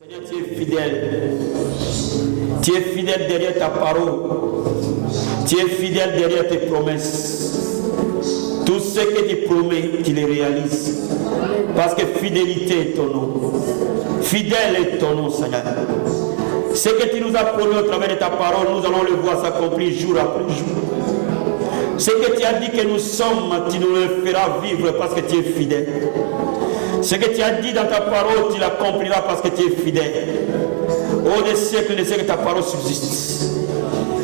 Seigneur, tu es fidèle. Tu es fidèle derrière ta parole. Tu es fidèle derrière tes promesses. Tout ce que tu promets, tu les réalises. Parce que fidélité est ton nom. Fidèle est ton nom, Seigneur. Ce que tu nous as promis au travers de ta parole, nous allons le voir s'accomplir jour après jour. Ce que tu as dit que nous sommes, tu nous le feras vivre parce que tu es fidèle. Ce que tu as dit dans ta parole, tu l'accompliras parce que tu es fidèle. Oh, des siècles, ta parole subsiste.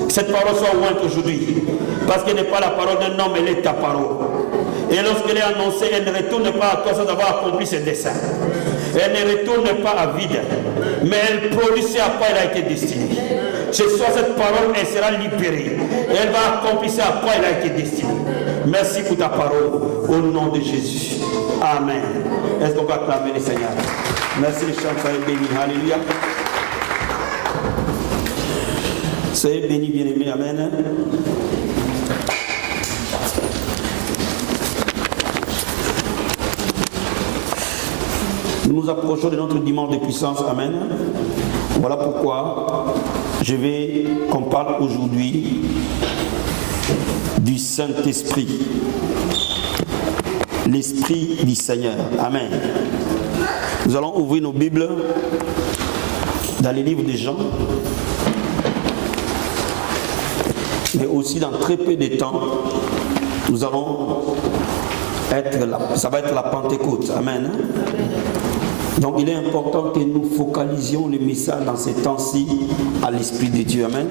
Cette parole soit ointe aujourd'hui. Parce qu'elle n'est pas la parole d'un homme, elle est ta parole. Et lorsqu'elle est annoncée, elle ne retourne pas à toi sans avoir accompli ses desseins. Elle ne retourne pas à vide. Mais elle produit ce à quoi elle a été destinée. Ce soir, cette parole, elle sera libérée. Elle va accomplir ce à quoi elle a été destinée. Merci pour ta parole. Au nom de Jésus. Amen. Est-ce qu'on va acclamer le Seigneur? Merci, les chants, soyez bénis. Alléluia. Soyez bénis, bien-aimés. Amen. Nous nous approchons de notre dimanche de puissance. Amen. Voilà pourquoi je vais qu'on parle aujourd'hui du Saint-Esprit. L'Esprit du Seigneur. Amen. Nous allons ouvrir nos Bibles dans les livres de Jean, mais aussi dans très peu de temps, nous allons être là. Ça va être la Pentecôte. Amen. Donc il est important que nous focalisions le message dans ces temps-ci à l'Esprit de Dieu. Amen.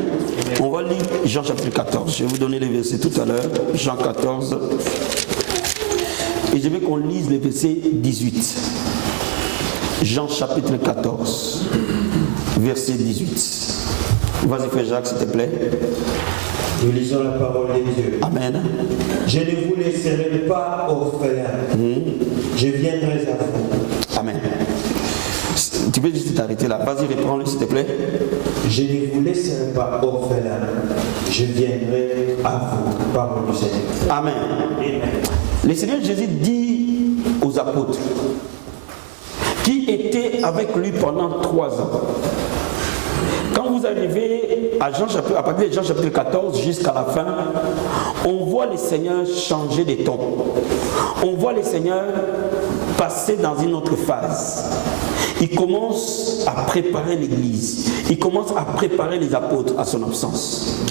On va lire Jean chapitre 14. Je vais vous donner les versets tout à l'heure. Jean 14. Et je veux qu'on lise le verset 18. Jean chapitre 14, verset 18. Vas-y, frère Jacques, s'il te plaît. Nous lisons la parole de Dieu. Amen. Je ne vous laisserai pas orphelin. Je viendrai à vous. Amen. Tu peux juste t'arrêter là. Vas-y, reprends-le, s'il te plaît. Je ne vous laisserai pas orphelin. Je viendrai à vous. Parole du Seigneur. Amen. Le Seigneur Jésus dit aux apôtres qui étaient avec lui pendant 3 ans. Quand vous arrivez à partir de Jean chapitre 14 jusqu'à la fin, on voit le Seigneur changer de ton. On voit le Seigneur passer dans une autre phase. Il commence à préparer l'Église. Il commence à préparer les apôtres à son absence.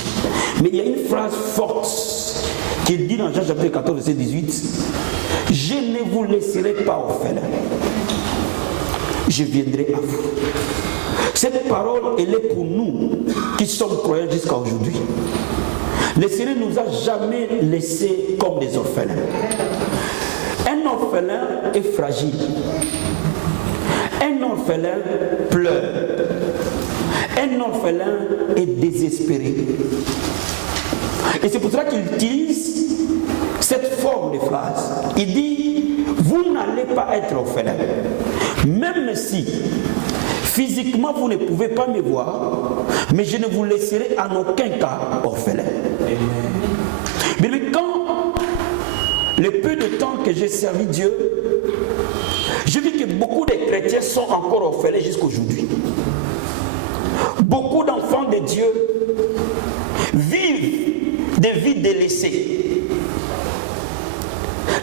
Mais il y a une phrase forte qu'il dit dans Jean chapitre 14, verset 18. Je ne vous laisserai pas orphelins. Je viendrai à vous. Cette parole, elle est pour nous qui sommes croyants jusqu'à aujourd'hui. Le Seigneur ne nous a jamais laissés comme des orphelins. Un orphelin est fragile. Un orphelin pleure. Un orphelin est désespéré. Et c'est pour cela qu'il utilise cette forme de phrase. Il dit, vous n'allez pas être orphelin. Même si physiquement vous ne pouvez pas me voir, mais je ne vous laisserai en aucun cas orphelin. Mais quand le peu de temps que j'ai servi Dieu, je vis que beaucoup de chrétiens sont encore orphelins jusqu'aujourd'hui. Beaucoup d'enfants de Dieu vivent des vies délaissées.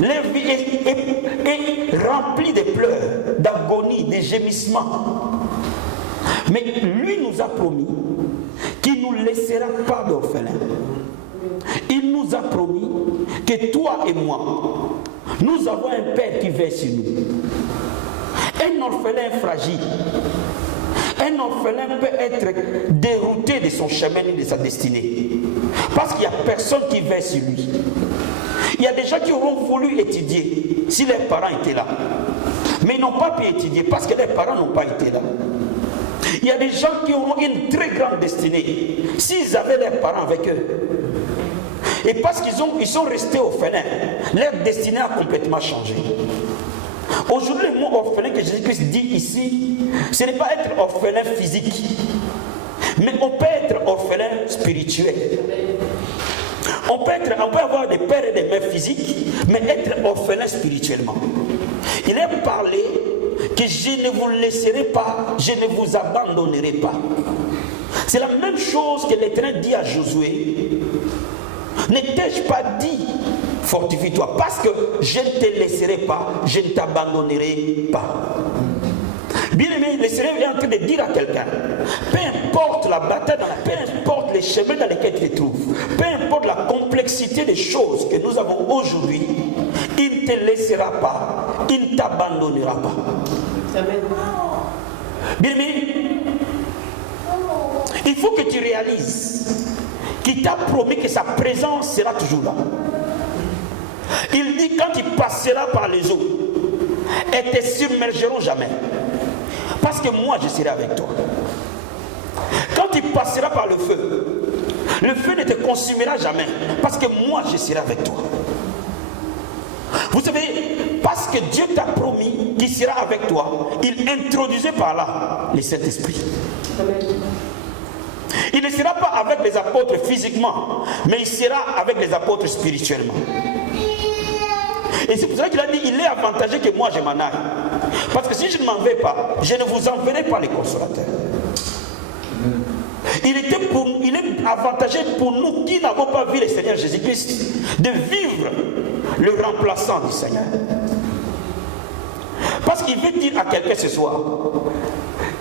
Leur vie est remplie de pleurs, d'agonie, de gémissements. Mais lui nous a promis qu'il ne nous laissera pas d'orphelins. Il nous a promis que toi et moi, nous avons un Père qui veille sur nous. Un orphelin fragile. Un orphelin peut être dérouté de son chemin et de sa destinée. Parce qu'il n'y a personne qui veille sur lui. Il y a des gens qui auront voulu étudier si leurs parents étaient là. Mais ils n'ont pas pu étudier parce que leurs parents n'ont pas été là. Il y a des gens qui auront une très grande destinée s'ils avaient leurs parents avec eux. Et parce qu'ils sont restés orphelins, leur destinée a complètement changé. Aujourd'hui, le mot orphelin que Jésus-Christ dit ici, ce n'est pas être orphelin physique, mais on peut être orphelin spirituel. On peut avoir des pères et des mères physiques, mais être orphelin spirituellement. Il est parlé que je ne vous laisserai pas, je ne vous abandonnerai pas. C'est la même chose que l'Éternel dit à Josué. Ne t'ai-je pas dit, fortifie-toi, parce que je ne te laisserai pas, je ne t'abandonnerai pas. Bien aimé, le Seigneur est en train de dire à quelqu'un, peu importe la bataille, peu importe les chemins dans lesquels tu te trouves, peu importe la complexité des choses que nous avons aujourd'hui, il ne te laissera pas, il ne t'abandonnera pas. Amen. Bien aimé, il faut que tu réalises qu'il t'a promis que sa présence sera toujours là. Il dit quand il passera par les eaux, elles ne te submergeront jamais. Parce que moi, je serai avec toi. Quand tu passeras par le feu ne te consumera jamais. Parce que moi, je serai avec toi. Vous savez, parce que Dieu t'a promis qu'il sera avec toi, il introduisait par là le Saint-Esprit. Il ne sera pas avec les apôtres physiquement, mais il sera avec les apôtres spirituellement. Et c'est pour ça qu'il a dit, il est avantageux que moi je m'en aille. Parce que si je ne m'en vais pas, je ne vous enverrai pas les consolateurs. Il est avantageux pour nous qui n'avons pas vu le Seigneur Jésus-Christ de vivre le remplaçant du Seigneur. Parce qu'il veut dire à quelqu'un ce soir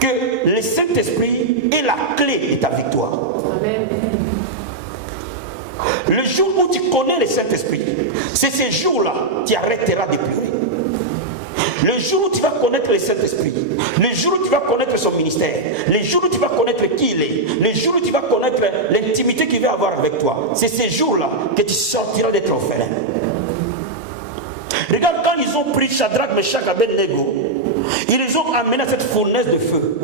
que le Saint-Esprit est la clé de ta victoire. Amen. Le jour où tu connais le Saint-Esprit, c'est ce jour-là que tu arrêteras de pleurer. Le jour où tu vas connaître le Saint-Esprit, le jour où tu vas connaître son ministère, le jour où tu vas connaître qui il est, le jour où tu vas connaître l'intimité qu'il va avoir avec toi, c'est ce jour-là que tu sortiras d'être orphelin. Regarde, quand ils ont pris Shadrach, Meshach, Abednego, ils les ont amenés à cette fournaise de feu.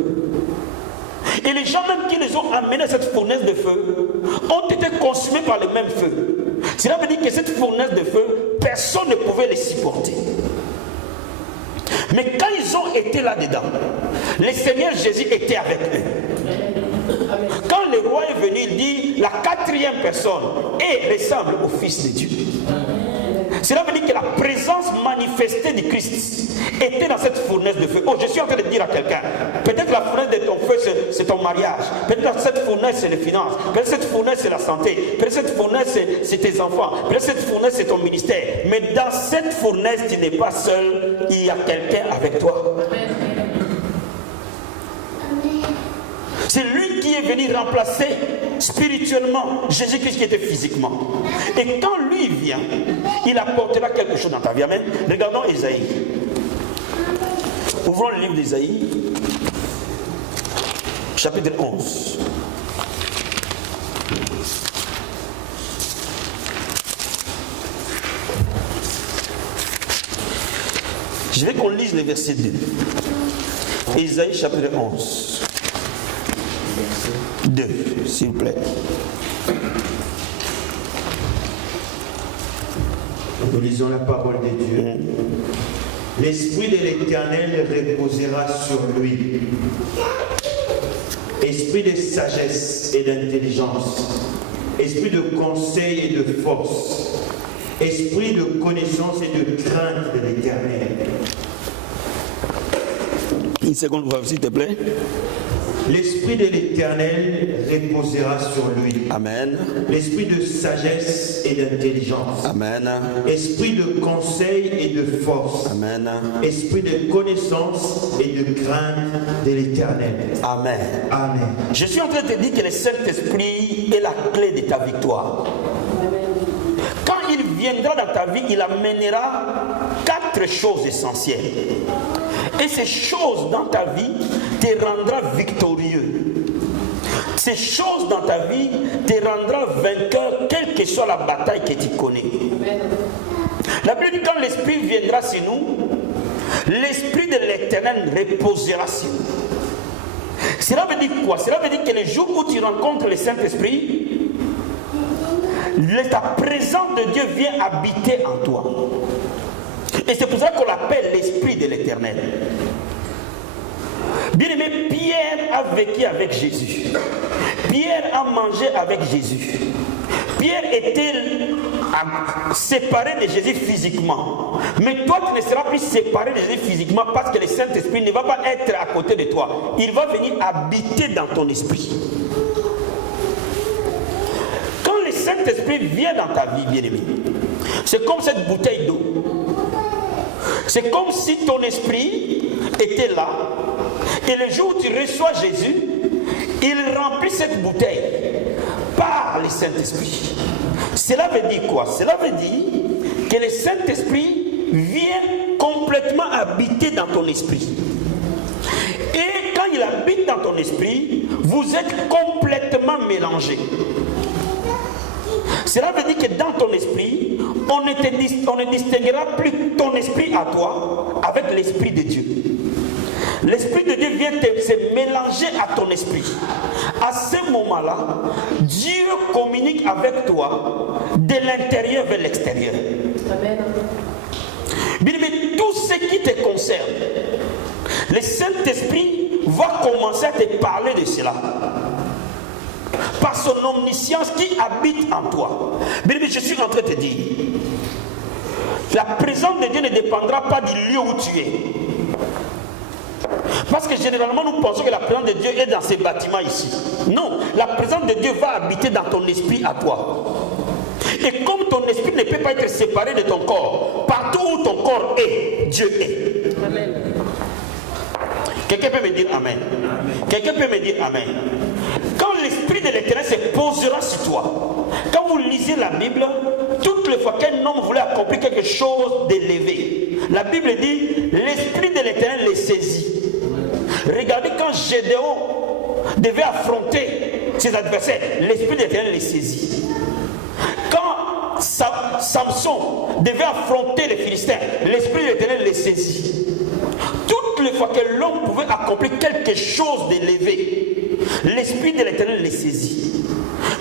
Et les gens même qui les ont amenés à cette fournaise de feu ont été consumés par le même feu. Cela veut dire que cette fournaise de feu, personne ne pouvait les supporter. Mais quand ils ont été là-dedans, le Seigneur Jésus était avec eux. Quand le roi est venu, il dit, la quatrième personne ressemble au Fils de Dieu. Cela veut dire que la présence manifestée du Christ était dans cette fournaise de feu. Oh, je suis en train de dire à quelqu'un, peut-être la fournaise de ton feu, c'est ton mariage. Peut-être cette fournaise, c'est les finances. Peut-être cette fournaise, c'est la santé. Peut-être cette fournaise, c'est tes enfants. Peut-être cette fournaise, c'est ton ministère. Mais dans cette fournaise, tu n'es pas seul. Il y a quelqu'un avec toi. C'est lui qui est venu remplacer spirituellement Jésus-Christ qui était physiquement. Et quand lui vient, il apportera quelque chose dans ta vie. Amen. Regardons Ésaïe. Ouvrons le livre d'Ésaïe, chapitre 11. Je vais qu'on lise le verset 2. Ésaïe, chapitre 11. 2, s'il vous plaît. Nous lisons la parole de Dieu. L'Esprit de l'Éternel reposera sur lui. Esprit de sagesse et d'intelligence. Esprit de conseil et de force. Esprit de connaissance et de crainte de l'Éternel. Une seconde, s'il te plaît. L'Esprit de l'Éternel reposera sur lui. Amen. L'Esprit de sagesse et d'intelligence. Amen. Esprit de conseil et de force. Amen. Esprit de connaissance et de crainte de l'Éternel. Amen. Amen. Je suis en train de te dire que le Saint-Esprit est la clé de ta victoire. Quand il viendra dans ta vie, il amènera 4 choses essentielles. Et ces choses dans ta vie te rendra victorieux. Ces choses dans ta vie te rendra vainqueur, quelle que soit la bataille que tu connais. La Bible dit quand l'Esprit viendra sur nous, l'Esprit de l'Éternel reposera sur nous. Cela veut dire quoi? Cela veut dire que le jour où tu rencontres le Saint-Esprit, la présence de Dieu vient habiter en toi. Et c'est pour ça qu'on l'appelle l'Esprit de l'Éternel. Bien aimé, Pierre a vécu avec Jésus. Pierre a mangé avec Jésus. Pierre était séparé de Jésus physiquement. Mais toi, tu ne seras plus séparé de Dieu physiquement parce que le Saint-Esprit ne va pas être à côté de toi. Il va venir habiter dans ton esprit. Quand le Saint-Esprit vient dans ta vie, bien-aimé, c'est comme cette bouteille d'eau. C'est comme si ton esprit était là. Et le jour où tu reçois Jésus, il remplit cette bouteille par le Saint-Esprit. Cela veut dire quoi? Cela veut dire que le Saint-Esprit vient complètement habiter dans ton esprit. Et quand il habite dans ton esprit, vous êtes complètement mélangés. Cela veut dire que dans ton esprit, on ne distinguera plus ton esprit à toi avec l'esprit de Dieu. L'esprit de Dieu vient se mélanger à ton esprit. À ce moment-là, Dieu communique avec toi de l'intérieur vers l'extérieur. Amen. Mais tout ce qui te concerne, le Saint-Esprit va commencer à te parler de cela. Par son omniscience qui habite en toi. Mais je suis en train de te dire, la présence de Dieu ne dépendra pas du lieu où tu es. Parce que généralement nous pensons que la présence de Dieu est dans ces bâtiments ici. Non, la présence de Dieu va habiter dans ton esprit à toi. Et comme ton esprit ne peut pas être séparé de ton corps, partout où ton corps est, Dieu est. Amen. Quelqu'un peut me dire Amen. Quelqu'un peut me dire Amen. Quand l'Esprit de l'Éternel se posera sur toi, quand vous lisez la Bible, toutes les fois qu'un homme voulait accomplir quelque chose d'élevé, la Bible dit, l'Esprit de l'Éternel les saisit. Regardez quand Gédéon devait affronter ses adversaires, l'Esprit de l'Éternel les saisit. Quand Samson devait affronter les Philistins, l'Esprit de l'Éternel les saisit. Toutes les fois que l'homme pouvait accomplir quelque chose d'élevé, l'Esprit de l'Éternel les saisit.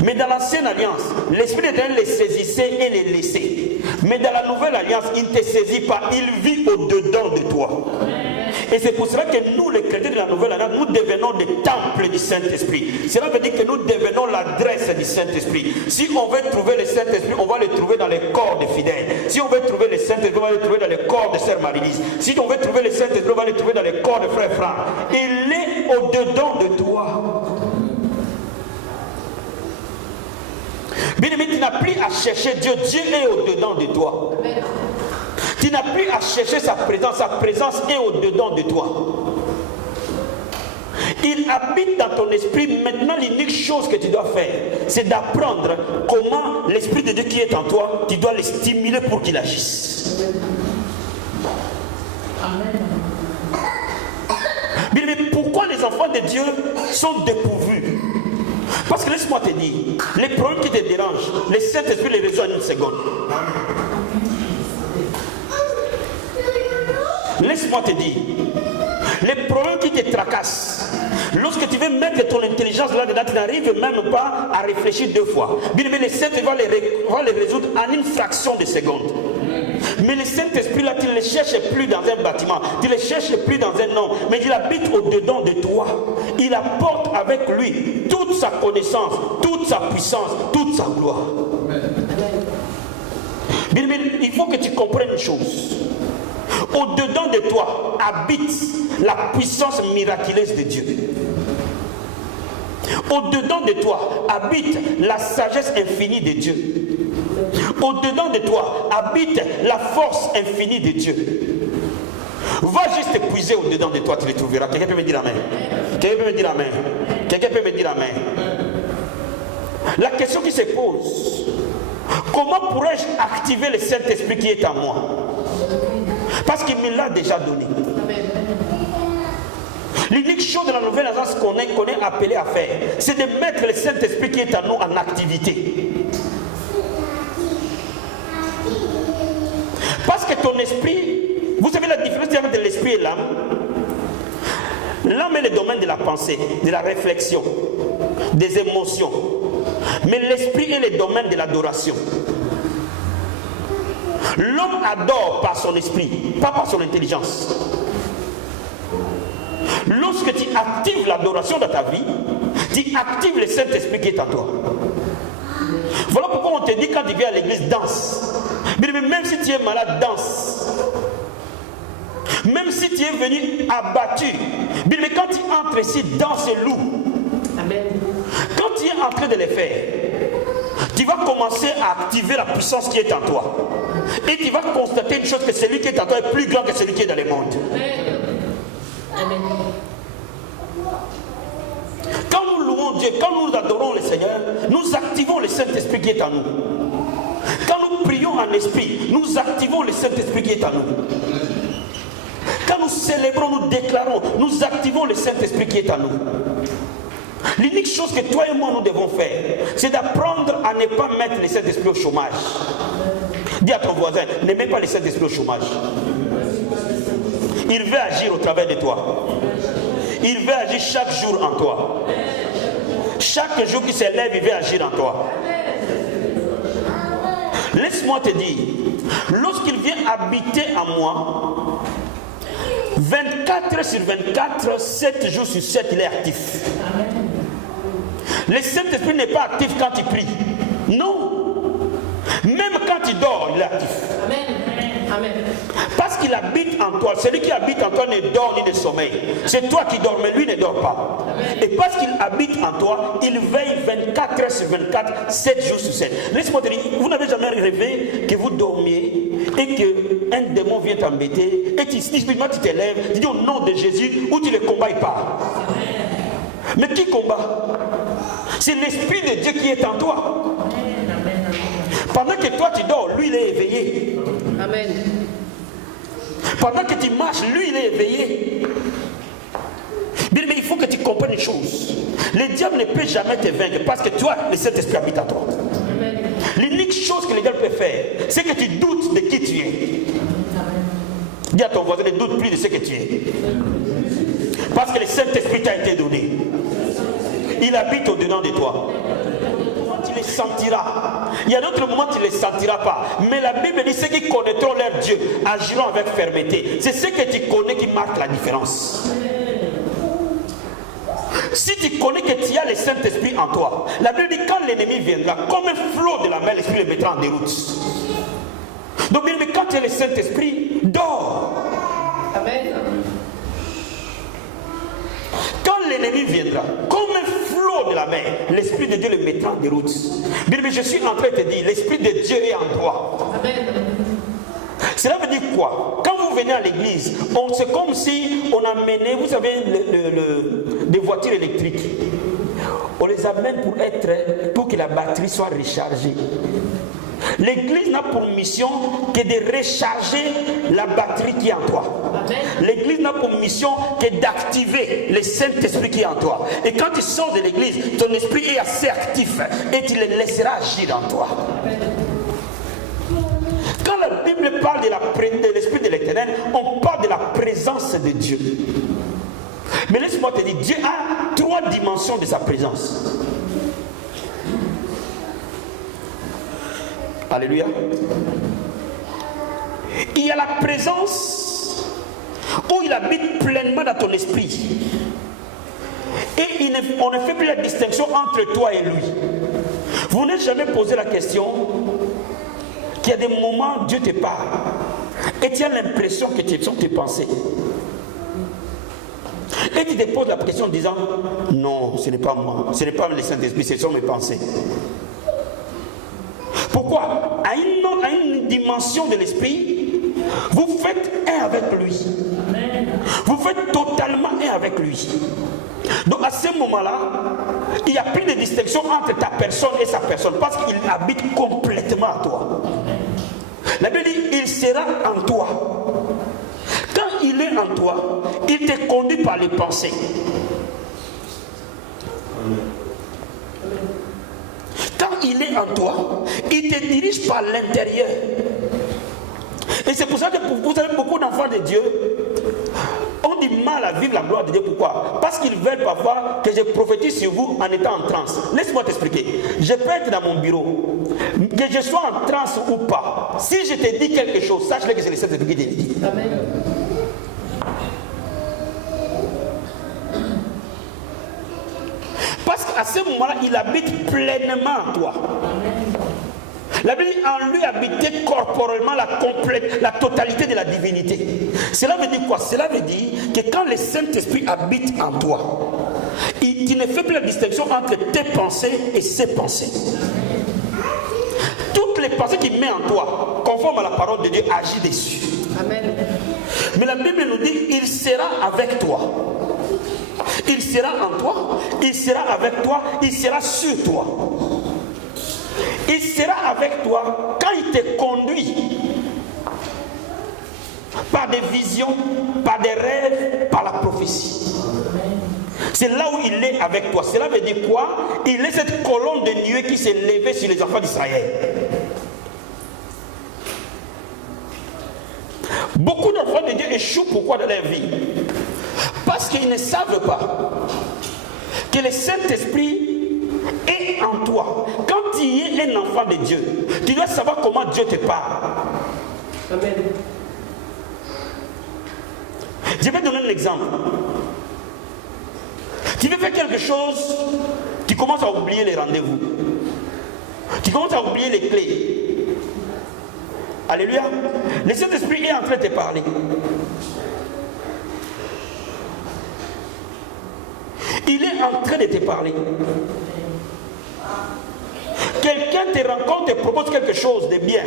Mais dans l'ancienne alliance, l'Esprit de l'Éternel les saisissait et les laissait. Mais dans la nouvelle alliance, il ne te saisit pas, il vit au-dedans de toi. Et c'est pour cela que nous, les chrétiens de la nouvelle alliance, nous devenons des temples du Saint-Esprit. Cela veut dire que nous devenons l'adresse du Saint-Esprit. Si on veut trouver le Saint-Esprit, on va le trouver dans les corps des fidèles. Si on veut trouver le Saint-Esprit, on va le trouver dans les corps de Sœur Marie-Lise. Si on veut trouver le Saint-Esprit, on va le trouver dans les corps de Frère Franck. Il est au-dedans de toi. Bien-aimé, tu n'as plus à chercher Dieu. Dieu est au-dedans de toi. Tu n'as plus à chercher sa présence est au-dedans de toi. Il habite dans ton esprit. Maintenant, l'unique chose que tu dois faire, c'est d'apprendre comment l'Esprit de Dieu qui est en toi, tu dois le stimuler pour qu'il agisse. Mais pourquoi les enfants de Dieu sont dépourvus? Parce que laisse-moi te dire, les problèmes qui te dérangent, le Saint-Esprit les résout en une seconde. Laisse-moi te dire, les problèmes qui te tracassent, lorsque tu veux mettre ton intelligence là-dedans, tu n'arrives même pas à réfléchir deux fois. Bien, mais le Saint-Esprit va les résoudre en une fraction de seconde. Mais le Saint-Esprit là, tu ne le cherches plus dans un bâtiment, tu ne le cherches plus dans un homme, mais il habite au-dedans de toi. Il apporte avec lui toute sa connaissance, toute sa puissance, toute sa gloire. Bien, mais il faut que tu comprennes une chose. Au-dedans de toi habite la puissance miraculeuse de Dieu. Au-dedans de toi habite la sagesse infinie de Dieu. Au-dedans de toi habite la force infinie de Dieu. Va juste puiser au-dedans de toi, tu les trouveras. Quelqu'un peut me dire Amen? Quelqu'un peut me dire Amen? Quelqu'un peut me dire Amen? La question qui se pose, comment pourrais-je activer le Saint-Esprit qui est en moi? Parce qu'il me l'a déjà donné. L'unique chose de la nouvelle alliance qu'on est appelé à faire, c'est de mettre le Saint-Esprit qui est en nous en activité. Parce que ton esprit, vous savez la différence entre l'esprit et l'âme? L'âme est le domaine de la pensée, de la réflexion, des émotions. Mais l'esprit est le domaine de l'adoration. L'homme adore par son esprit, pas par son intelligence. Lorsque tu actives l'adoration dans ta vie, tu actives le Saint-Esprit qui est en toi. Voilà pourquoi on te dit quand tu viens à l'église, danse. Mais même si tu es malade, danse. Même si tu es venu abattu, mais quand tu entres ici dans ces loups, Amen. quand tu es en train de les faire, tu vas commencer à activer la puissance qui est en toi. Et tu vas constater une chose, que celui qui est en toi est plus grand que celui qui est dans le monde. Amen. Quand nous louons Dieu, quand nous adorons le Seigneur, nous activons le Saint-Esprit qui est en nous. Quand nous prions en esprit, nous activons le Saint-Esprit qui est en nous. Quand nous célébrons, nous déclarons, nous activons le Saint-Esprit qui est en nous. L'unique chose que toi et moi nous devons faire, c'est d'apprendre à ne pas mettre le Saint-Esprit au chômage. Dis à ton voisin, ne mets pas le Saint-Esprit au chômage. Il veut agir au travers de toi. Il veut agir chaque jour en toi. Chaque jour qui s'élève, il veut agir en toi. Laisse-moi te dire, lorsqu'il vient habiter en moi, 24 heures sur 24, 7 jours sur 7, il est actif. Le Saint-Esprit n'est pas actif quand il prie. Non. Même quand il dort, il est actif. Amen. Parce qu'il habite en toi. Celui qui habite en toi ne dort ni ne sommeille. C'est toi qui dors, mais lui ne dort pas. Et parce qu'il habite en toi, il veille 24 heures sur 24, 7 jours sur 7. Laisse-moi te dire, vous n'avez jamais rêvé que vous dormiez et qu'un démon vient t'embêter et tu te lèves, tu dis au nom de Jésus, ou tu ne combats pas. Mais qui combat? C'est l'Esprit de Dieu qui est en toi. Pendant que toi tu dors, lui il est éveillé. Amen. Pendant que tu marches, lui il est éveillé. Mais il faut que tu comprennes une chose. Le diable ne peut jamais te vaincre parce que toi, le Saint-Esprit habite en toi. L'unique chose que le diable peut faire, c'est que tu doutes de qui tu es. Dis à ton voisin, ne doute plus de ce que tu es. Parce que le Saint-Esprit t'a été donné. Il habite au-dedans de toi. Tu les sentiras. Il y a d'autres moments tu ne les sentiras pas. Mais la Bible dit ceux qui connaîtront leur Dieu agiront avec fermeté. C'est ce que tu connais qui marque la différence. Si tu connais que tu as le Saint-Esprit en toi, la Bible dit quand l'ennemi viendra, comme un flot de la mer, l'Esprit le mettra en déroute. Donc bien, quand tu as le Saint-Esprit, dors. Amen. Quand l'ennemi viendra, comme un flot de la mer, l'Esprit de Dieu le mettra en déroute. Bien, mais je suis en train de te dire, l'Esprit de Dieu est en toi. Amen. Cela veut dire quoi? Quand vous venez à l'église, c'est comme si on amenait, vous savez, des voitures électriques. On les amène pour que la batterie soit rechargée. L'église n'a pour mission que de recharger la batterie qui est en toi. L'église n'a pour mission que d'activer le Saint-Esprit qui est en toi. Et quand tu sors de l'église, ton esprit est assez actif et tu le laisseras agir en toi. Quand la Bible parle de l'Esprit de l'Éternel, on parle de la présence de Dieu. Mais laisse-moi te dire, Dieu a 3 dimensions de sa présence. Alléluia. Il y a la présence où il habite pleinement dans ton esprit. Et on ne fait plus la distinction entre toi et lui. Vous n'avez jamais posé la question qu'il y a des moments où Dieu te parle et tu as l'impression que ce sont tes pensées. Et tu te poses la question en disant non, ce n'est pas moi, ce n'est pas le Saint-Esprit, ce sont mes pensées. Pourquoi? À une dimension de l'esprit, vous faites un avec lui. Vous faites totalement un avec lui. Donc à ce moment-là, il n'y a plus de distinction entre ta personne et sa personne parce qu'il habite complètement en toi. La Bible dit, il sera en toi. Quand il est en toi, il te conduit par les pensées. Quand il est en toi, il te dirige par l'intérieur. Et c'est pour ça que vous savez, beaucoup d'enfants de Dieu ont du mal à vivre la gloire de Dieu. Pourquoi? Parce qu'ils veulent parfois que je prophétise sur vous en étant en transe. Laisse-moi t'expliquer. Je peux être dans mon bureau, que je sois en transe ou pas. Si je te dis quelque chose, sache-le que c'est le Saint-Esprit qui te dit. Amen. Parce qu'à ce moment-là, il habite pleinement en toi. La Bible dit en lui habitait corporellement la totalité de la divinité. Cela veut dire quoi? Cela veut dire que quand le Saint-Esprit habite en toi, tu ne fais plus la distinction entre tes pensées et ses pensées. Toutes les pensées qu'il met en toi, conforme à la parole de Dieu, agit dessus. Amen. Mais la Bible nous dit, il sera avec toi. Il sera en toi, il sera avec toi, il sera sur toi. Il sera avec toi quand il te conduit par des visions, par des rêves, par la prophétie. C'est là où il est avec toi. Cela veut dire quoi? Il est cette colonne de nuée qui s'est levée sur les enfants d'Israël. Beaucoup d'enfants de Dieu échouent pourquoi dans leur vie? Parce qu'ils ne savent pas que le Saint-Esprit est en toi. Quand tu es un enfant de Dieu, tu dois savoir comment Dieu te parle. Amen. Je vais donner un exemple. Tu veux faire quelque chose, tu commences à oublier les rendez-vous. Tu commences à oublier les clés. Alléluia. Le Saint-Esprit est en train de te parler. Il est en train de te parler. Quelqu'un te rencontre, te propose quelque chose de bien.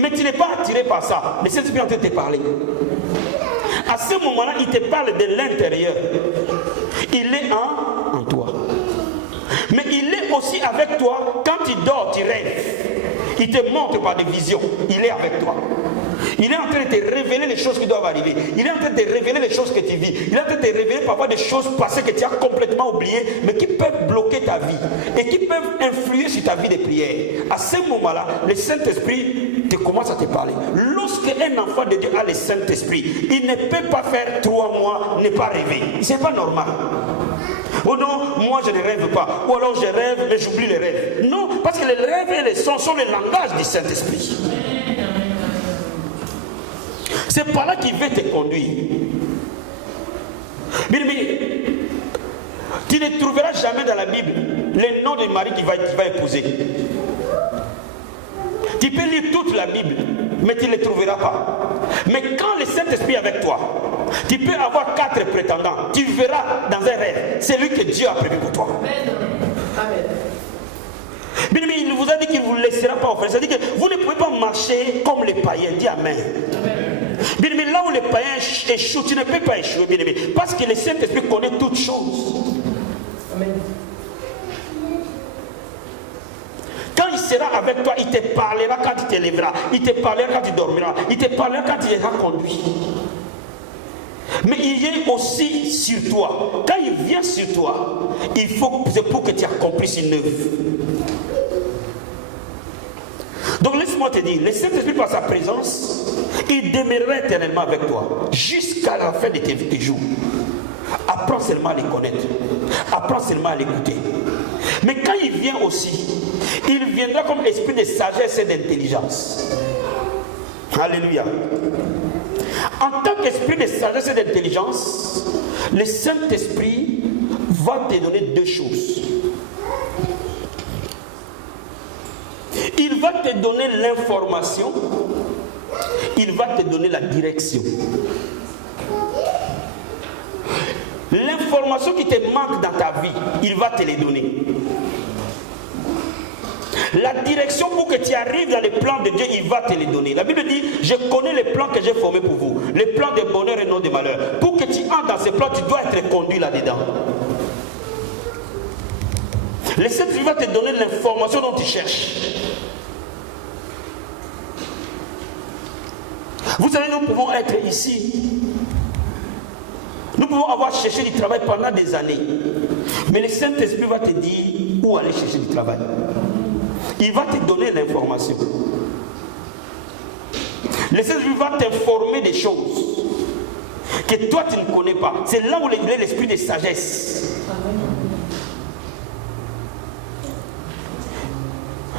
Mais tu n'es pas attiré par ça. Le Saint-Esprit est en train de te parler. À ce moment-là, il te parle de l'intérieur. Il est en toi. Mais il est aussi avec toi quand tu dors, tu rêves. Il te montre par des visions. Il est avec toi. Il est en train de te révéler les choses qui doivent arriver. Il est en train de te révéler les choses que tu vis. Il est en train de te révéler parfois des choses passées que tu as complètement oubliées, mais qui peuvent bloquer ta vie et qui peuvent influer sur ta vie de prière. À ce moment-là, le Saint-Esprit te commence à te parler. Lorsque un enfant de Dieu a le Saint-Esprit, il ne peut pas faire 3 mois, ne pas rêver. C'est pas normal. Oh non, moi je ne rêve pas. Ou alors je rêve, mais j'oublie les rêves. Non, parce que les rêves et les sons sont le langage du Saint-Esprit. C'est par là qu'il veut te conduire. Mais tu ne trouveras jamais dans la Bible le nom de Marie qui va épouser. Tu peux lire toute la Bible, mais tu ne le trouveras pas. Mais quand le Saint-Esprit est avec toi, tu peux avoir 4 prétendants. Tu verras dans un rêve, c'est lui que Dieu a prévu pour toi. Amen. Mais il vous a dit qu'il ne vous laissera pas offrir. C'est-à-dire que vous ne pouvez pas marcher comme les païens. Dis Amen. Bien aimé, là où les païens échouent, tu ne peux pas échouer, bien aimé, parce que le Saint-Esprit connaît toutes choses. Amen. Quand il sera avec toi, il te parlera quand tu te lèveras, il te parlera quand tu dormiras, il te parlera quand tu seras conduit. Mais il est aussi sur toi. Quand il vient sur toi, c'est pour que tu accomplisses une œuvre. Donc laisse-moi te dire, le Saint-Esprit par sa présence, il demeurera éternellement avec toi jusqu'à la fin de tes jours. Apprends seulement à les connaître. Apprends seulement à l'écouter. Mais quand il vient aussi, il viendra comme esprit de sagesse et d'intelligence. Alléluia. En tant qu'esprit de sagesse et d'intelligence, le Saint-Esprit va te donner 2 choses. Il va te donner l'information, il va te donner la direction. L'information qui te manque dans ta vie, il va te les donner. La direction pour que tu arrives dans les plans de Dieu, il va te les donner. La Bible dit, je connais les plans que j'ai formés pour vous. Les plans de bonheur et non de malheur. Pour que tu entres dans ces plans, tu dois être conduit là-dedans. Le Saint-Esprit va te donner l'information dont tu cherches. Vous savez, nous pouvons être ici. Nous pouvons avoir cherché du travail pendant des années. Mais le Saint-Esprit va te dire où aller chercher du travail. Il va te donner l'information. Le Saint-Esprit va t'informer des choses que toi tu ne connais pas. C'est là où il est l'esprit de sagesse.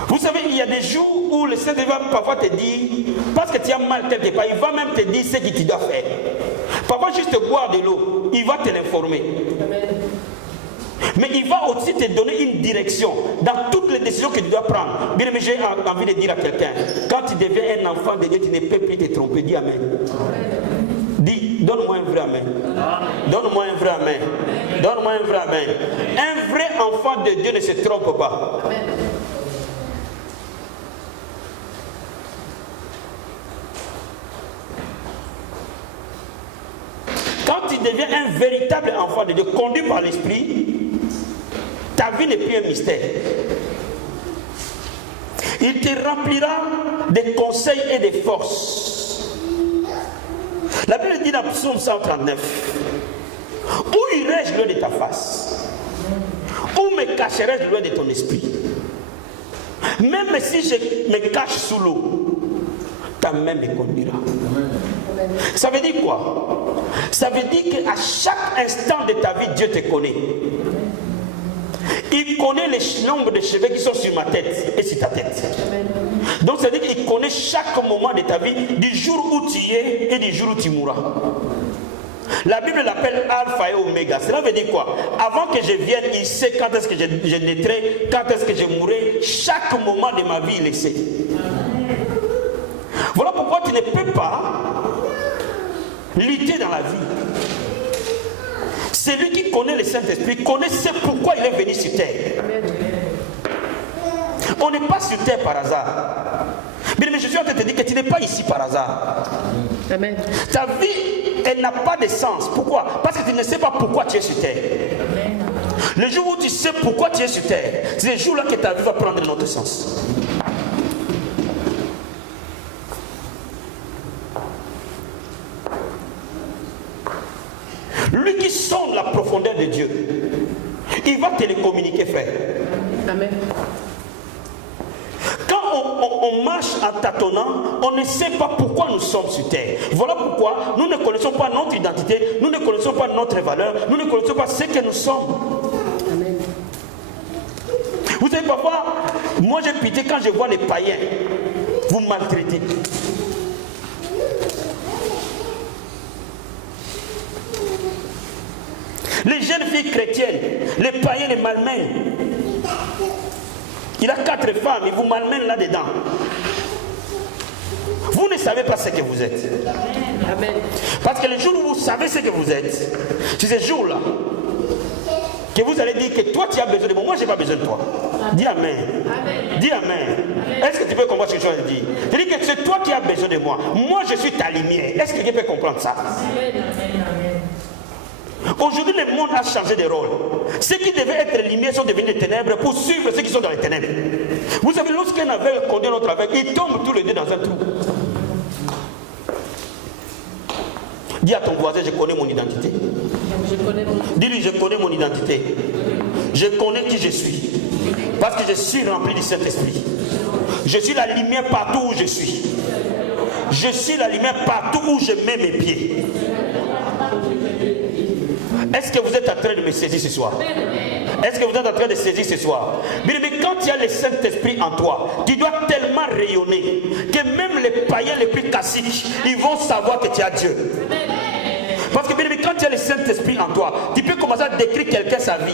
Vous savez, il y a des jours où le Saint-Esprit va parfois te dire, parce que tu as mal quelque part, il va même te dire ce que tu dois faire. Parfois juste boire de l'eau, il va te l'informer. Mais il va aussi te donner une direction dans toutes les décisions que tu dois prendre. Bien aimé, j'ai envie de dire à quelqu'un, quand tu deviens un enfant de Dieu, tu ne peux plus te tromper. Dis Amen. Dis, donne-moi un vrai Amen. Donne-moi un vrai Amen. Donne-moi un vrai Amen. Un vrai enfant de Dieu ne se trompe pas. Amen. Quand tu deviens un véritable enfant de Dieu, conduit par l'Esprit, ta vie n'est plus un mystère. Il te remplira de conseils et de forces. La Bible dit dans Psaume 139, où irai-je loin de ta face? Où me cacherai-je loin de ton esprit? Même si je me cache sous l'eau, ta main me conduira. Ça veut dire quoi? Ça veut dire qu'à chaque instant de ta vie, Dieu te connaît. Il connaît les nombres de cheveux qui sont sur ma tête et sur ta tête. Donc ça veut dire qu'il connaît chaque moment de ta vie, du jour où tu es et du jour où tu mourras. La Bible l'appelle Alpha et Oméga. Cela veut dire quoi? Avant que je vienne, il sait quand est-ce que je naîtrai, quand est-ce que je mourrai. Chaque moment de ma vie, il le sait. Voilà pourquoi tu ne peux pas lutter dans la vie. Celui qui connaît le Saint-Esprit connaît pourquoi il est venu sur terre. On n'est pas sur terre par hasard. Mais je suis en train de te dire que tu n'es pas ici par hasard. Amen. Ta vie, elle n'a pas de sens. Pourquoi? Parce que tu ne sais pas pourquoi tu es sur terre. Le jour où tu sais pourquoi tu es sur terre, c'est le jour-là que ta vie va prendre un autre sens. Lui qui sonde la profondeur de Dieu, il va te le communiquer, frère. Amen. Quand on marche en tâtonnant, on ne sait pas pourquoi nous sommes sur terre. Voilà pourquoi nous ne connaissons pas notre identité, nous ne connaissons pas notre valeur, nous ne connaissons pas ce que nous sommes. Amen. Vous savez, parfois, moi j'ai pitié quand je vois les païens vous maltraiter. Les jeunes filles chrétiennes, les païens les malmènent. Il a 4 femmes, il vous malmène là-dedans. Vous ne savez pas ce que vous êtes. Amen. Parce que le jour où vous savez ce que vous êtes, c'est ce jour-là que vous allez dire que toi tu as besoin de moi, moi je n'ai pas besoin de toi. Dis Amen. Amen. Dis Amen. Est-ce que tu peux comprendre ce que je suis en train de dire? Je dis que c'est toi qui as besoin de moi. Moi je suis ta lumière. Est-ce que quelqu'un peut comprendre ça? Amen. Aujourd'hui, le monde a changé de rôle. Ceux qui devaient être lumière sont devenus des ténèbres pour suivre ceux qui sont dans les ténèbres. Vous savez, lorsqu'un aveugle conduit un autre aveugle, ils tombent tous les deux dans un trou. Dis à ton voisin, je connais mon identité. Je connais mon... Dis-lui, je connais mon identité. Je connais qui je suis. Parce que je suis rempli du Saint-Esprit. Je suis la lumière partout où je suis. Je suis la lumière partout où je mets mes pieds. Est-ce que vous êtes en train de me saisir ce soir? Est-ce que vous êtes en train de saisir ce soir? Mais quand il y a le Saint-Esprit en toi, tu dois tellement rayonner que même les païens les plus classiques, ils vont savoir que tu as Dieu. Parce que quand tu as le Saint-Esprit en toi, tu peux commencer à décrire quelqu'un sa vie.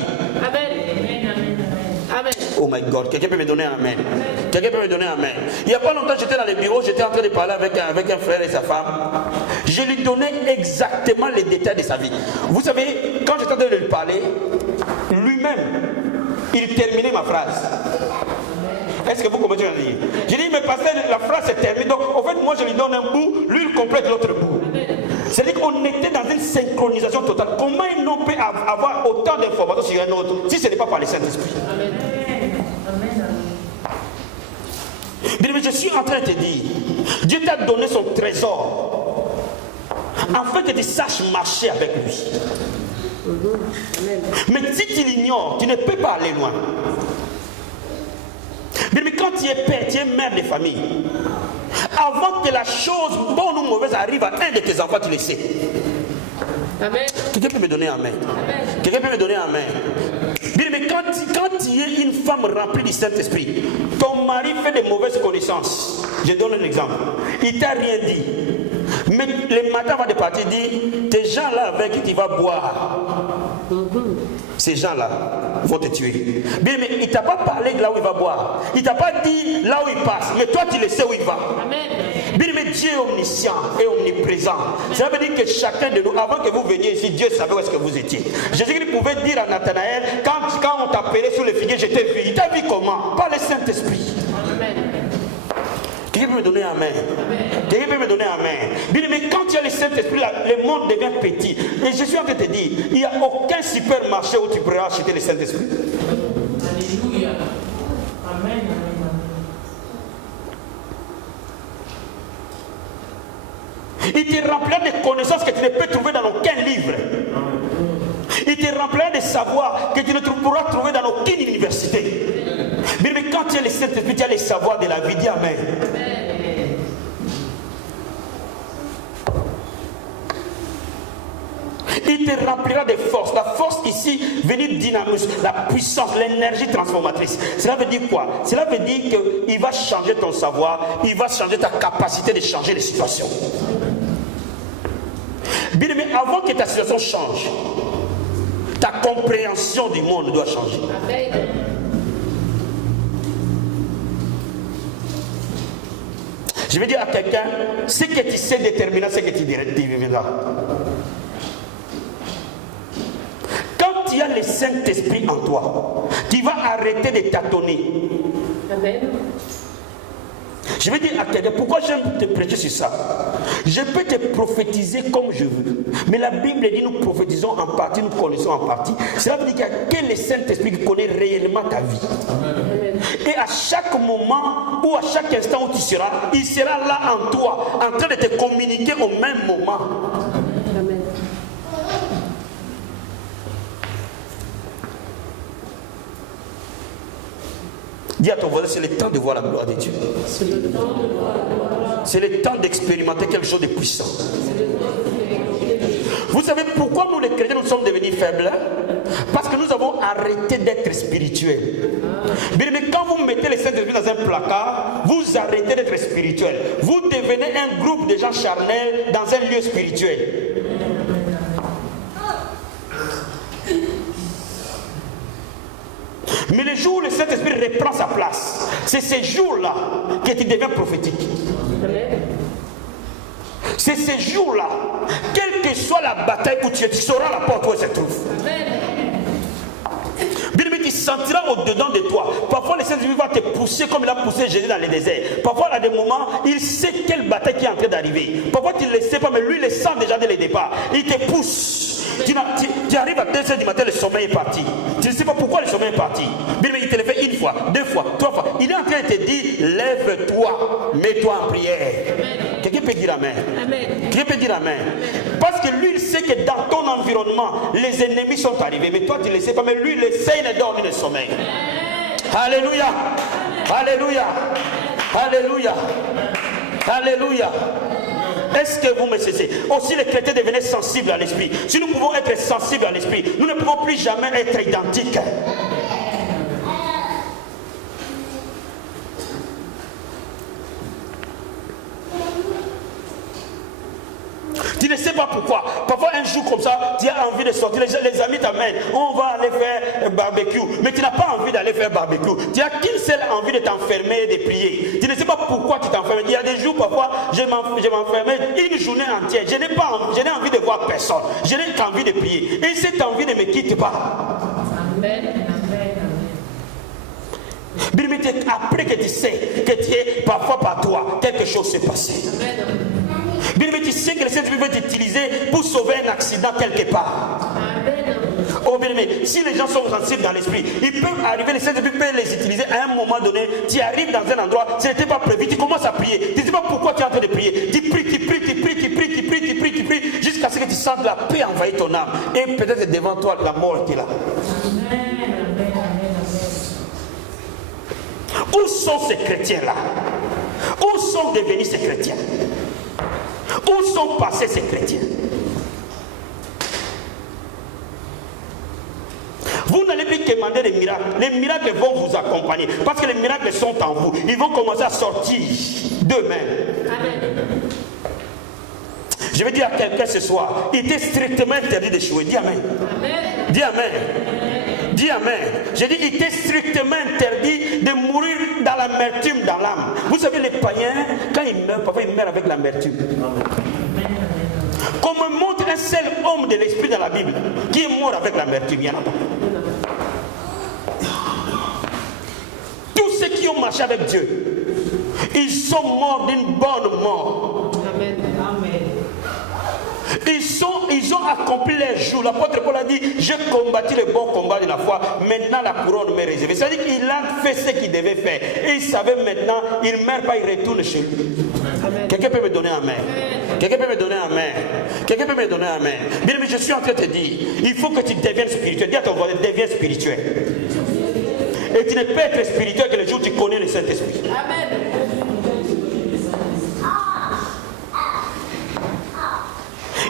Amen. Amen. Oh my God, quelqu'un peut me donner un amen? Quelqu'un peut me donner un amen? Il n'y a pas longtemps, j'étais dans le bureau, j'étais en train de parler avec un frère et sa femme. Je lui donnais exactement les détails de sa vie. Vous savez, quand j'étais en train de lui parler, lui-même, il terminait ma phrase. Est-ce que vous comprenez ce que je veux dire? Je dis, mais pasteur, la phrase est terminée. Donc, en fait, moi, je lui donne un bout, lui, il complète l'autre bout. C'est-à-dire qu'on était dans une synchronisation totale. Comment un homme peut avoir autant d'informations sur un autre si ce n'est pas par le Saint-Esprit? Mais je suis en train de te dire, Dieu t'a donné son trésor afin que tu saches marcher avec lui. Mais si tu l'ignores, tu ne peux pas aller loin. Mais quand tu es père, tu es mère de famille, avant que la chose bonne ou mauvaise arrive à un de tes enfants, tu le sais. Amen. Quelqu'un peut me donner un amen? Quelqu'un peut me donner un amen? Mais quand tu es une femme remplie du Saint-Esprit, ton mari fait de mauvaises connaissances. Je donne un exemple. Il t'a rien dit. Mais le matin avant de partir, il dit, tes gens là avec qui tu vas boire, ces gens-là vont te tuer. Bien, mais il ne t'a pas parlé de là où il va boire. Il ne t'a pas dit là où il passe. Mais toi, tu le sais où il va. Bien, mais Dieu est omniscient et omniprésent. Ça veut dire que chacun de nous, avant que vous veniez ici, Dieu savait où est-ce que vous étiez. Jésus-Christ pouvait dire à Nathanaël, quand on t'appelait sous le figuier, je t'ai vu. Il t'a vu comment? Par le Saint-Esprit. Quelqu'un peut me donner un amen? Quelqu'un peut me donner un amen? Bien, mais quand il y a le Saint-Esprit, le monde devient petit. Et je suis en train de te dire, il n'y a aucun supermarché où tu pourras acheter le Saint-Esprit. Alléluia. Amen. Il te remplira de connaissances que tu ne peux trouver dans aucun livre. Il te remplira de savoir que tu ne pourras trouver dans aucune université. Mais quand tu as le Saint-Esprit, tu as les savoirs de la vie. Dis amen. Il te remplira de force. La force ici, venue dynamisme, la puissance, l'énergie transformatrice. Cela veut dire quoi? Cela veut dire qu'il va changer ton savoir, il va changer ta capacité de changer les situations. Bien, mais avant que ta situation change, ta compréhension du monde doit changer. Je vais dire à quelqu'un, ce que tu sais déterminer, ce que tu deviendras. Quand il y a le Saint-Esprit en toi, tu vas arrêter de tâtonner. Amen. Je vais dire à quelqu'un, pourquoi j'aime te prêcher sur ça? Je peux te prophétiser comme je veux. Mais la Bible dit, nous prophétisons en partie, nous connaissons en partie. Cela veut dire qu'il y a que le Saint-Esprit qui connaît réellement ta vie. Amen. Et à chaque moment ou à chaque instant où tu seras, il sera là en toi, en train de te communiquer au même moment. Amen. Dis à ton voisin, c'est le temps de voir la gloire de Dieu. C'est le temps d'expérimenter quelque chose de puissant. Vous savez pourquoi nous les chrétiens nous sommes devenus faibles? Parce que nous avons arrêté d'être spirituels. Mais quand vous mettez les Saint-Esprit dans un placard, vous arrêtez d'être spirituel. Vous devenez un groupe de gens charnels dans un lieu spirituel. Mais le jour où le Saint-Esprit reprend sa place, c'est ces jours-là que tu deviens prophétique. C'est ces jours-là, quelle que soit la bataille où tu es, tu sauras la porte où elle se trouve. Bien aimé, tu sentiras au-dedans de toi. Parfois, le Saint-Esprit va te pousser comme il a poussé Jésus dans le désert. Parfois, à des moments, il sait quelle bataille qui est en train d'arriver. Parfois, tu ne le sais pas, mais lui, il le sent déjà dès le départ. Il te pousse. Tu arrives à 2h du matin, le sommeil est parti. Tu ne sais pas pourquoi le sommeil est parti. Bien aimé, il te le fait une fois, deux fois, trois fois. Il est en train de te dire, lève-toi, mets-toi en prière. Quelqu'un peut dire amen. Quelqu'un peut dire amen. Parce que lui, il sait que dans ton environnement, les ennemis sont arrivés. Mais toi, tu ne le sais pas. Mais lui, il essaie de dormir le sommeil. Alléluia. Alléluia. Alléluia. Alléluia. Est-ce que vous me cessez? Aussi les chrétiens devenaient sensibles à l'esprit. Si nous pouvons être sensibles à l'esprit, nous ne pouvons plus jamais être identiques. Tu ne sais pas pourquoi. Parfois un jour comme ça, tu as envie de sortir. Les amis t'amènent. On va aller faire barbecue. Mais tu n'as pas envie d'aller faire barbecue. Tu n'as qu'une seule envie de t'enfermer et de prier. Tu ne sais pas pourquoi tu t'enfermes. Il y a des jours parfois, je m'enfermais une journée entière. Je n'ai envie de voir personne. Je n'ai qu'envie de prier. Et cette envie ne me quitte pas. Amen. Après que tu sais que tu es parfois par toi, quelque chose s'est passé. Bien, mais tu sais que le Saint-Esprit veut t'utiliser pour sauver un accident quelque part. Oh bien, mais si les gens sont sensibles dans l'esprit, ils peuvent arriver, le Saint-Esprit peut les utiliser à un moment donné. Tu arrives dans un endroit, ce n'était pas prévu, tu commences à prier. Tu ne sais pas pourquoi tu es en train de prier. Tu pries, jusqu'à ce que tu sentes la paix envahir ton âme. Et peut-être devant toi, la mort était là. Où sont ces chrétiens-là? Où sont devenus ces chrétiens? Où sont passés ces chrétiens? Vous n'allez plus demander des miracles. Les miracles vont vous accompagner. Parce que les miracles sont en vous. Ils vont commencer à sortir d'eux-mêmes. Je vais dire à quelqu'un ce soir, il était strictement interdit d'échouer. Dis amen. Dis amen. Dis amen. J'ai dit, il t'est strictement interdit de mourir dans l'amertume dans l'âme. Vous savez, les païens, quand ils meurent, parfois ils meurent avec l'amertume. Qu'on me montre un seul homme de l'esprit dans la Bible qui est mort avec l'amertume, il n'y en a pas. Tous ceux qui ont marché avec Dieu, ils sont morts d'une bonne mort. Amen. Ils ont accompli les jours. L'apôtre Paul a dit, j'ai combattu le bon combat de la foi, maintenant la couronne m'est réservée. C'est-à-dire qu'il a fait ce qu'il devait faire. Et il savait maintenant, il ne meurt pas, il retourne chez lui. Quelqu'un peut me donner un amen? Quelqu'un peut me donner un amen? Quelqu'un peut me donner un amen? Bien, mais je suis en train de te dire, il faut que tu deviennes spirituel. Dis à ton voisin, deviens spirituel. Et tu ne peux être spirituel que le jour où tu connais le Saint-Esprit. Amen.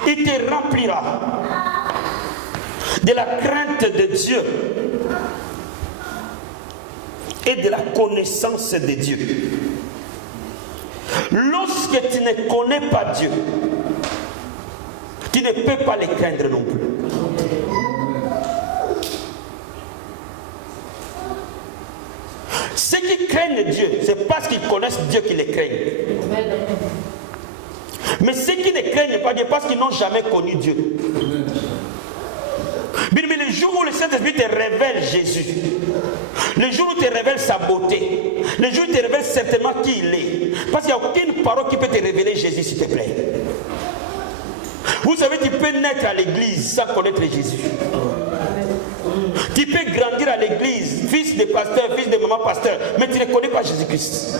Il te remplira de la crainte de Dieu et de la connaissance de Dieu. Lorsque tu ne connais pas Dieu, tu ne peux pas le craindre non plus. Ceux qui craignent Dieu, c'est parce qu'ils connaissent Dieu qu'ils le craignent. Mais ceux qui ne craignent pas Dieu, parce qu'ils n'ont jamais connu Dieu. Mais le jour où le Saint-Esprit te révèle Jésus, le jour où te révèle sa beauté, le jour où te révèle certainement qui il est, parce qu'il n'y a aucune parole qui peut te révéler Jésus, s'il te plaît. Vous savez, tu peux naître à l'église sans connaître Jésus. Tu peux grandir à l'église, fils de pasteur, fils de maman pasteur, mais tu ne connais pas Jésus-Christ.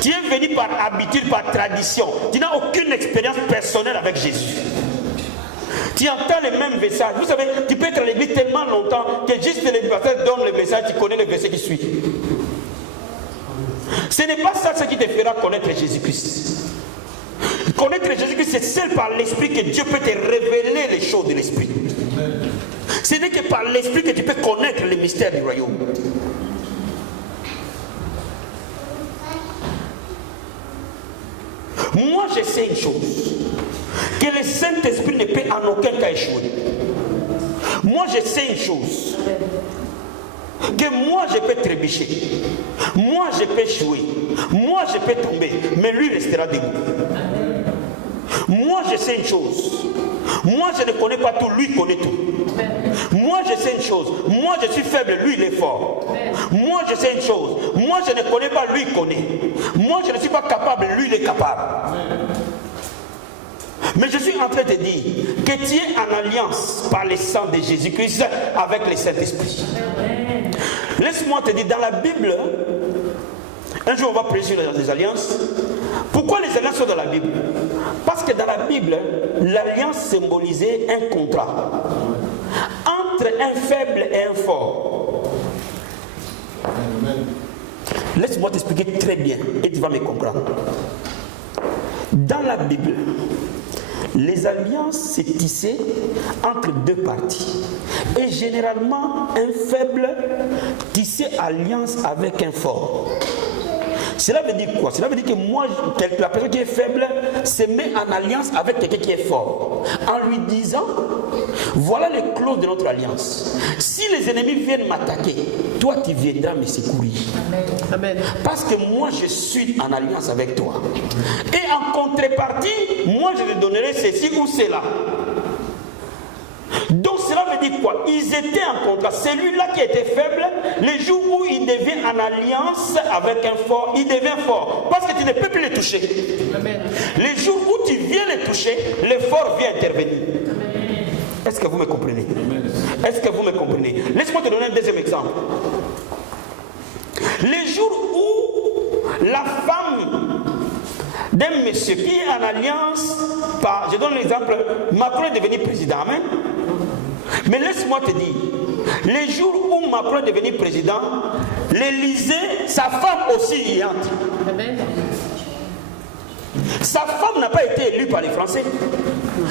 Tu es venu par habitude, par tradition. Tu n'as aucune expérience personnelle avec Jésus. Tu entends les mêmes messages. Vous savez, tu peux être à l'église tellement longtemps que juste le pasteur donne le message, tu connais le verset qui suit. Ce n'est pas ça ce qui te fera connaître Jésus-Christ. Connaître Jésus-Christ, c'est seul par l'Esprit que Dieu peut te révéler les choses de l'Esprit. Ce n'est que par l'Esprit que tu peux connaître les mystères du royaume. Moi, je sais une chose, que le Saint-Esprit ne peut en aucun cas échouer. Moi, je sais une chose, que moi, je peux trébucher. Moi, je peux échouer. Moi, je peux tomber. Mais lui restera debout. Moi, je sais une chose. Moi, je ne connais pas tout. Lui connaît tout. Moi, je sais une chose. Moi, je suis faible. Lui, il est fort. Moi, je sais une chose. Moi, je ne connais pas. Lui, il connaît. Moi, je ne suis pas capable. Lui, il est capable. Mais je suis en train de dire que tu es en alliance par le sang de Jésus-Christ avec le Saint-Esprit. Laisse-moi te dire, dans la Bible, un jour on va prêcher sur les alliances. Pourquoi les alliances sont dans la Bible? Parce que dans la Bible, l'alliance symbolisait un contrat entre un faible et un fort. Laisse-moi t'expliquer très bien et tu vas me comprendre. Dans la Bible, les alliances se tissaient entre deux parties. Et généralement, un faible tissait alliance avec un fort. Cela veut dire quoi? Cela veut dire que moi, la personne qui est faible se met en alliance avec quelqu'un qui est fort. En lui disant, voilà les clauses de notre alliance. Si les ennemis viennent m'attaquer, toi tu viendras me secourir. Amen. Parce que moi je suis en alliance avec toi. Et en contrepartie, moi je te donnerai ceci ou cela. Donc cela veut dire quoi? Ils étaient en contrat. Celui-là qui était faible, le jour où il devient en alliance avec un fort, il devient fort. Parce que tu ne peux plus le toucher. Amen. Le jour où tu viens le toucher, le fort vient intervenir. Est-ce que vous me comprenez? Est-ce que vous me comprenez? Laisse-moi te donner un deuxième exemple. Le jour où la femme d'un monsieur qui est en alliance, je donne l'exemple, Macron est devenu président, amen. Mais laisse-moi te dire, les jours où Macron est devenu président, l'Élysée, sa femme aussi y entre. Amen. Sa femme n'a pas été élue par les Français,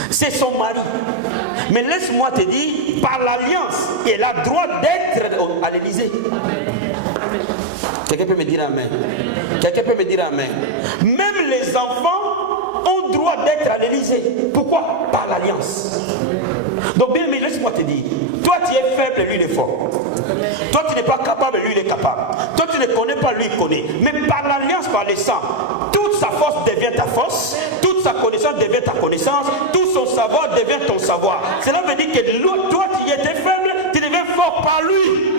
c'est son mari. Mais laisse-moi te dire, par l'alliance, elle a droit d'être à l'Élysée. Quelqu'un peut me dire amen? Quelqu'un peut me dire amen? Même les enfants ont droit d'être à l'Élysée. Pourquoi? Par l'alliance. Donc bien, mais laisse-moi te dire, toi tu es faible, lui il est fort. Toi tu n'es pas capable, lui il est capable. Toi tu ne connais pas, lui il connaît. Mais par l'alliance, par les sangs, toute sa force devient ta force, toute sa connaissance devient ta connaissance, tout son savoir devient ton savoir. Cela veut dire que toi qui étais faible, tu deviens fort par lui.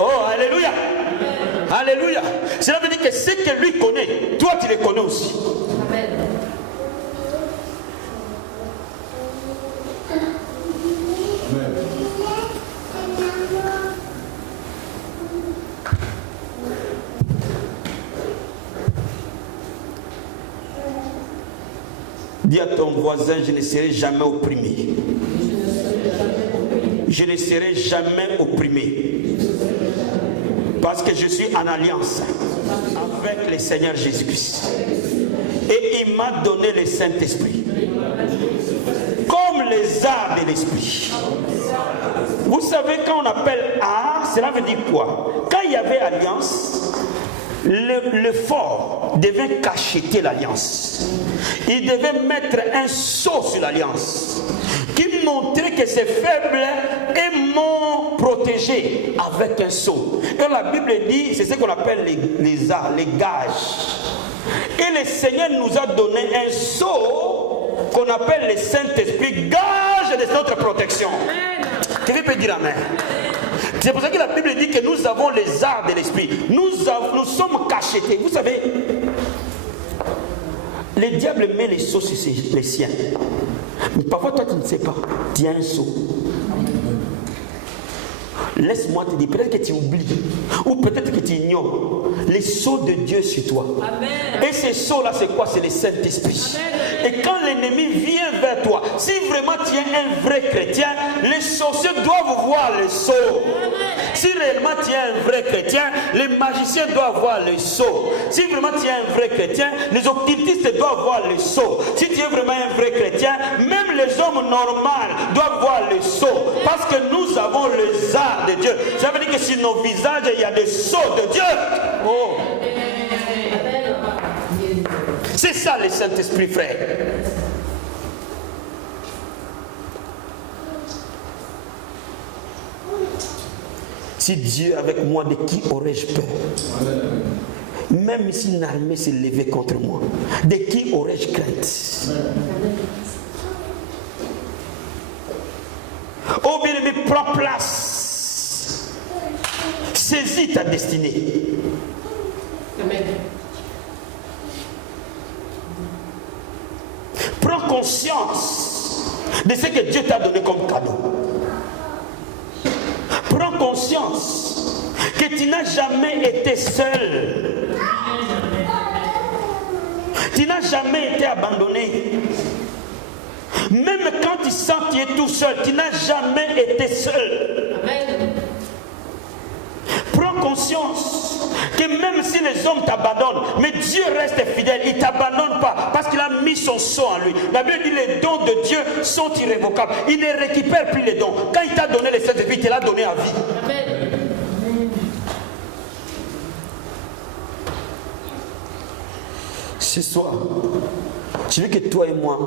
Oh, alléluia. Alléluia. Cela veut dire que ce que lui connaît, toi tu le connais aussi. Amen. Dis à ton voisin, je ne serai jamais opprimé. Je ne serai jamais opprimé. Parce que je suis en alliance avec le Seigneur Jésus-Christ. Et il m'a donné le Saint-Esprit. Comme les arts de l'Esprit. Vous savez, quand on appelle art, cela veut dire quoi? Quand il y avait alliance, le fort devait cacheter l'alliance. Il devait mettre un sceau sur l'alliance qui montrait que ces faibles m'ont protégé avec un sceau. Et la Bible dit, c'est ce qu'on appelle les arts, les gages. Et le Seigneur nous a donné un sceau qu'on appelle le Saint-Esprit, gage de notre protection. Quelqu'un peut dire amen? C'est pour ça que la Bible dit que nous avons les arts de l'esprit. Nous sommes cachetés. Vous savez, le diable met les sceaux sur les siens. Mais parfois, toi, tu ne sais pas. Tu as un sceau. Laisse-moi te dire, peut-être que tu oublies, ou peut-être que tu ignores les sceaux de Dieu sur toi. Amen. Et ces sceaux-là, c'est quoi? C'est le Saint-Esprit. Et quand l'ennemi vient vers toi, si vraiment tu es un vrai chrétien, les sorciers doivent voir les sceaux. Si réellement tu es un vrai chrétien, les magiciens doivent voir les sceaux. Si vraiment tu es un vrai chrétien, les occultistes doivent voir les sceaux. Si tu es vraiment un vrai chrétien, même les hommes normaux doivent voir les sceaux. Parce que nous avons les arts de Dieu. Ça veut dire que sur nos visages, il y a des sceaux de Dieu. Oh. C'est ça le Saint-Esprit, frère. Si Dieu est avec moi, de qui aurais-je peur? Même si une armée s'est levée contre moi, de qui aurais-je crainte? Oh bien-aimé, prends place. Saisis ta destinée. Amen. Prends conscience de ce que Dieu t'a donné comme cadeau. Prends conscience que tu n'as jamais été seul. Tu n'as jamais été abandonné. Même quand tu sens que tu es tout seul, tu n'as jamais été seul. Amen. Prends conscience que même si les hommes t'abandonnent, mais Dieu reste fidèle, il ne t'abandonne pas parce qu'il a mis son sceau en lui. La Bible dit que les dons de Dieu sont irrévocables. Il ne récupère plus les dons. Quand il t'a donné les Saint-Esprit, il te l'a donné à vie. Amen. Ce soir, je veux que toi et moi,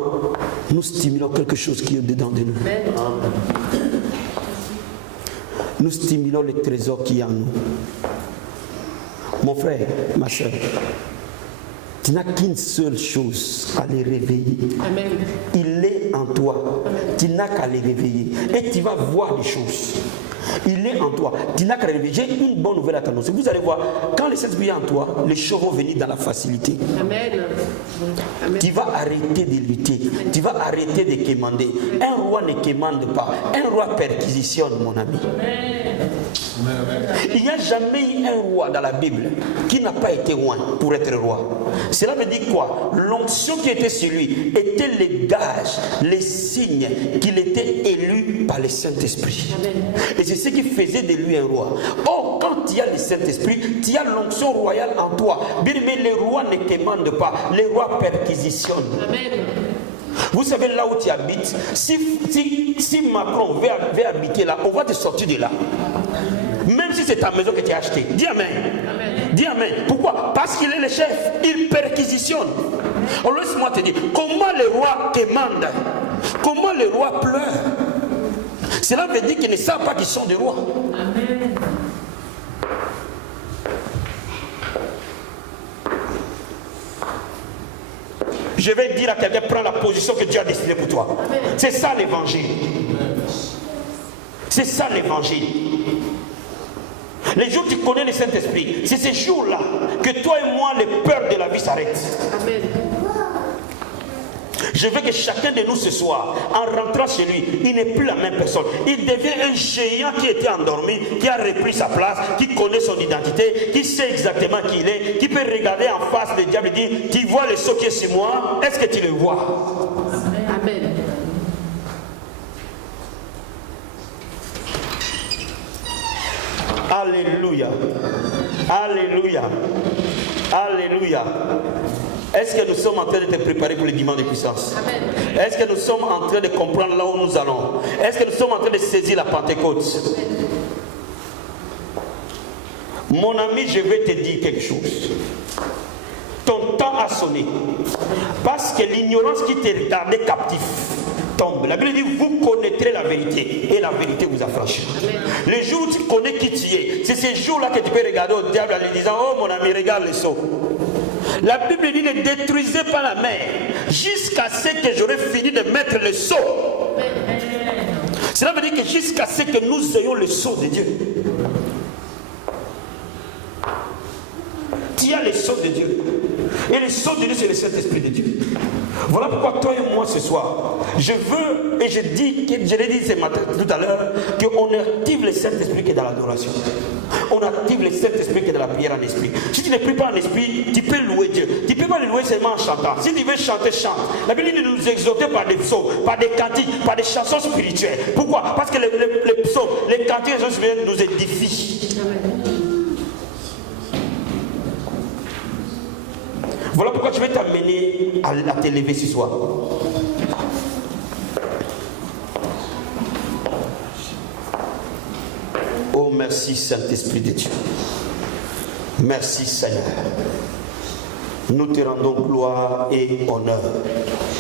nous stimulons quelque chose qui est dedans de nous. Amen. Nous stimulons le trésor qui est en nous. Mon frère, ma soeur, tu n'as qu'une seule chose à les réveiller. Amen. Il est en toi. Amen. Tu n'as qu'à les réveiller. Et tu vas voir les choses. Il est en toi. Tu n'as qu'à les réveiller. J'ai une bonne nouvelle à t'annoncer. Vous allez voir, quand le Saint-Esprit est en toi, les choses vont venir dans la facilité. Amen. Amen. Tu vas arrêter de lutter. Amen. Tu vas arrêter de quémander. Un roi ne quémande pas. Un roi perquisitionne, mon ami. Amen. Il n'y a jamais eu un roi dans la Bible qui n'a pas été roi pour être roi. Cela veut dire quoi? L'onction qui était sur lui était les gages, les signes qu'il était élu par le Saint-Esprit. Et c'est ce qui faisait de lui un roi. Or, quand tu as le Saint-Esprit, tu as l'onction royale en toi. Bien, mais les rois ne commandent pas, les rois perquisitionnent. Amen. Vous savez là où tu habites, si Macron veut habiter là, on va te sortir de là. Même si c'est ta maison que tu as achetée. Dis amen. Amen. Dis amen. Pourquoi? Parce qu'il est le chef. Il perquisitionne. Alors laisse-moi te dire, comment les rois commandent? Comment les rois pleurent? Cela veut dire qu'ils ne savent pas qu'ils sont des rois. Amen. Je vais dire à quelqu'un, prends la position que Dieu a décidée pour toi. C'est ça l'évangile. C'est ça l'évangile. Les jours où tu connais le Saint-Esprit, c'est ces jours-là que toi et moi, les peurs de la vie s'arrêtent. Amen. Je veux que chacun de nous ce soir, en rentrant chez lui, il n'est plus la même personne. Il devient un géant qui était endormi, qui a repris sa place, qui connaît son identité, qui sait exactement qui il est, qui peut regarder en face le diable et dire, tu vois le sceau qui est sur moi, est-ce que tu le vois? Amen. Alléluia. Alléluia. Alléluia. Est-ce que nous sommes en train de te préparer pour le dimanche de puissance? Est-ce que nous sommes en train de comprendre là où nous allons? Est-ce que nous sommes en train de saisir la Pentecôte? Mon ami, je vais te dire quelque chose. Ton temps a sonné. Parce que l'ignorance qui te gardait captif tombe. La Bible dit, vous connaîtrez la vérité et la vérité vous affranchit. Le jour où tu connais qui tu es, c'est ce jour-là que tu peux regarder au diable en lui disant, oh mon ami, regarde le sceau. La Bible dit, ne détruisez pas la mer jusqu'à ce que j'aurai fini de mettre le sceau. Cela veut dire que jusqu'à ce que nous ayons le sceau de Dieu. Tu as le sceau de Dieu. Et le sceau de Dieu, c'est le Saint-Esprit de Dieu. Voilà pourquoi toi et moi ce soir, je veux, et je l'ai dit ce matin, tout à l'heure, qu'on active le Saint-Esprit qui est dans l'adoration. On active le Saint-Esprit qui est dans la prière en esprit. Si tu ne pries pas en esprit, tu peux louer Dieu. Tu ne peux pas le louer seulement en chantant. Si tu veux chanter, chante. La Bible dit de nous exhorter par des psaumes, par des cantiques, par des chansons spirituelles. Pourquoi? Parce que les psaumes, les cantiques, les chansons spirituelles nous édifient. Voilà pourquoi je vais t'amener à te lever ce soir. Oh, merci Saint-Esprit de Dieu. Merci Seigneur. Nous te rendons gloire et honneur.